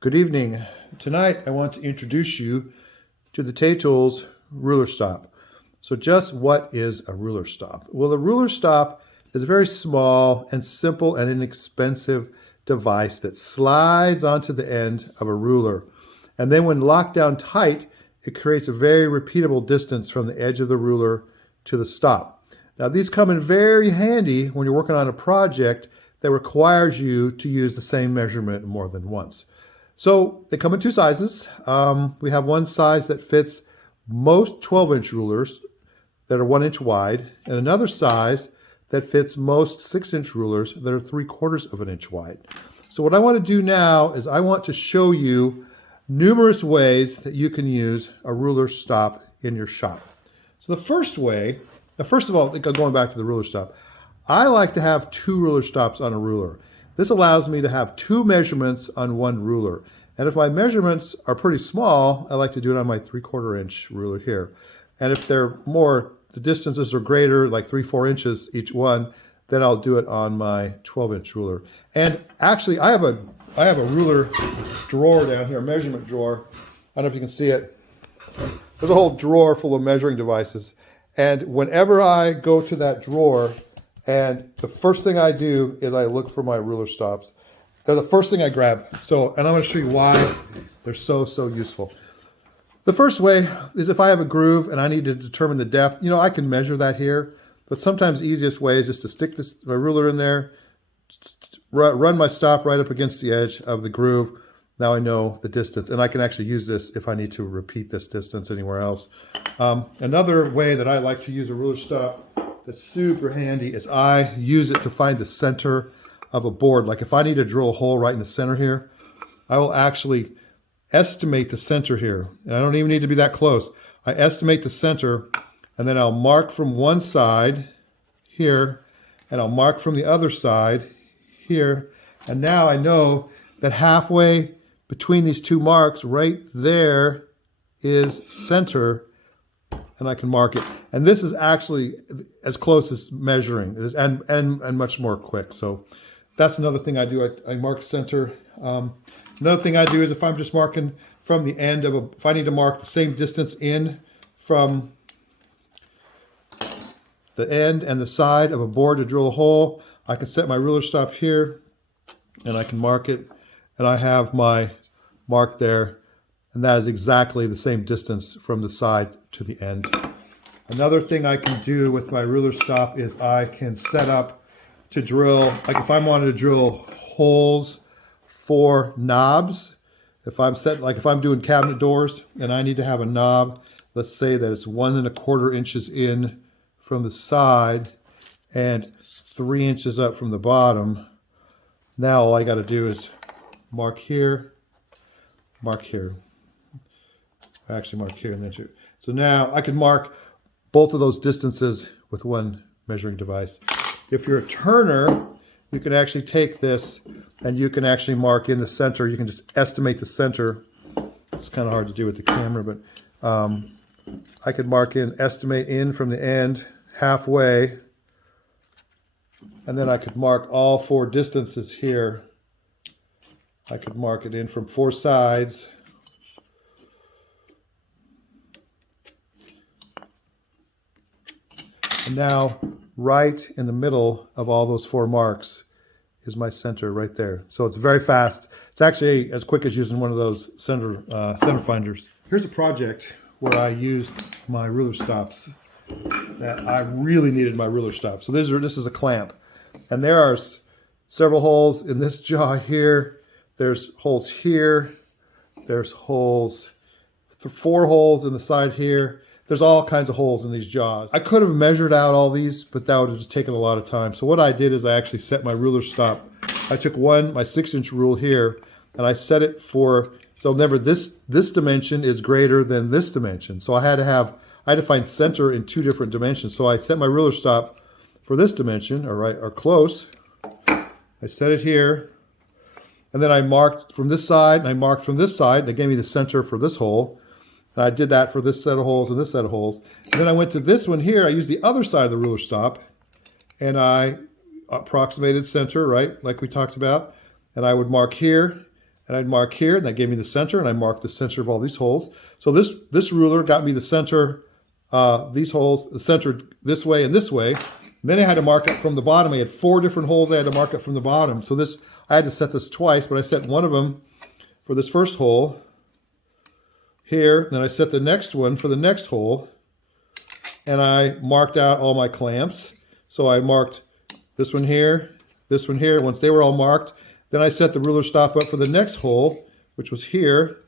Good evening. Tonight I want to introduce you to the Tay-Tools ruler stop. So just what is a ruler stop? Well, a ruler stop is a very small and simple and inexpensive device that slides onto the end of a ruler. And then when locked down tight, it creates a very repeatable distance from the edge of the ruler to the stop. Now these come in very handy when you're working on a project that requires you to use the same measurement more than once. So they come in two sizes. We have one size that fits most 12-inch rulers that are 1 inch wide, and another size that fits most 6-inch rulers that are 3/4 of an inch wide. So what I want to do now is I want to show you numerous ways that you can use a ruler stop in your shop. So the first way, first of all, going back to the ruler stop, I like to have 2 ruler stops on a ruler. This allows me to have 2 measurements on one ruler. And if my measurements are pretty small, I like to do it on my 3/4 inch ruler here. And if they're more, the distances are greater, like 3-4 inches each one, then I'll do it on my 12-inch ruler. And actually, I have a ruler drawer down here, a measurement drawer. I don't know if you can see it. There's a whole drawer full of measuring devices. And whenever I go to that drawer, and the first thing I do is I look for my ruler stops. They're the first thing I grab. And I'm going to show you why they're so useful. The first way is if I have a groove and I need to determine the depth, I can measure that here. But sometimes the easiest way is just to stick my ruler in there, run my stop right up against the edge of the groove. Now I know the distance, and I can actually use this if I need to repeat this distance anywhere else. Another way that I like to use a ruler stop that's super handy is I use it to find the center of a board. Like if I need to drill a hole right in the center here, I will actually estimate the center here. And I don't even need to be that close. I estimate the center, and then I'll mark from one side here, and I'll mark from the other side here. And now I know that halfway between these 2 marks right there is center, and I can mark it. And this is actually as close as measuring and much more quick. So that's another thing I do. I mark center. Another thing I do is if I'm just marking from the end of if I need to mark the same distance in from the end and the side of a board to drill a hole, I can set my ruler stop here and I can mark it, and I have my mark there, and that is exactly the same distance from the side to the end. Another thing I can do with my ruler stop is I can set up to drill, like if I wanted to drill holes for knobs, if I'm doing cabinet doors and I need to have a knob, let's say that it's 1 1/4 inches in from the side and 3 inches up from the bottom. Now all I got to do is mark here, actually mark here, and then shoot. So now I can mark both of those distances with one measuring device. If you're a turner, you can actually take this and you can actually mark in the center. You can just estimate the center. It's kind of hard to do with the camera, but I could mark in, estimate in from the end halfway, and then I could mark all 4 distances here. I could mark it in from 4 sides. And now, right in the middle of all those 4 marks is my center right there. So it's very fast. It's actually as quick as using one of those center finders. Here's a project where I used my ruler stops. That I really needed my ruler stop. So this is a clamp. And there are several holes in this jaw here. There's holes here. There's holes, 4 holes in the side here. There's all kinds of holes in these jaws. I could have measured out all these, but that would have just taken a lot of time. So what I did is I actually set my ruler stop. I took my 6-inch rule here, and I set it for, so remember this dimension is greater than this dimension. So I had to find center in 2 different dimensions. So I set my ruler stop for this dimension, or close. I set it here, and then I marked from this side, and I marked from this side. They gave me the center for this hole. And I did that for this set of holes and this set of holes. And then I went to this one here. I used the other side of the ruler stop, and I approximated center, right, like we talked about. And I would mark here, and I'd mark here, and that gave me the center, and I marked the center of all these holes. So this ruler got me the center, these holes, the center this way and this way. And then I had to mark it from the bottom. I had 4 different holes I had to mark it from the bottom. So this, I had to set this twice, but I set one of them for this first hole here. Then I set the next one for the next hole, and I marked out all my clamps. So I marked this one here, this one here. Once they were all marked, then I set the ruler stop up for the next hole, which was here,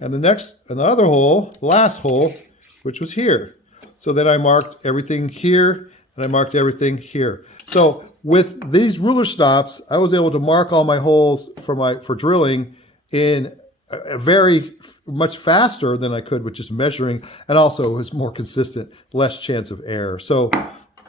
and the other hole, the last hole, which was here. So then I marked everything here, and I marked everything here. So with these ruler stops, I was able to mark all my holes for drilling in a very much faster than I could with just measuring, and also it was more consistent, less chance of error. So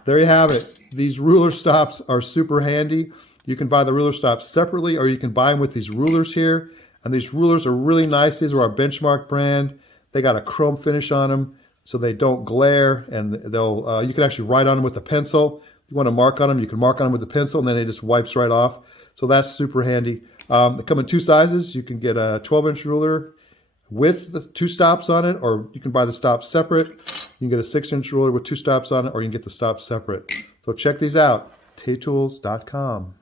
there you have it. These ruler stops are super handy. You can buy the ruler stops separately, or you can buy them with these rulers here. And these rulers are really nice. These are our Benchmark brand. They got a chrome finish on them, so they don't glare, and they'll you can actually write on them with a pencil. If you want to mark on them, you can mark on them with a pencil, and then it just wipes right off. So that's super handy. They come in 2 sizes. You can get a 12-inch ruler with the 2 stops on it, or you can buy the stops separate. You can get a 6-inch ruler with 2 stops on it, or you can get the stops separate. So check these out, taytools.com.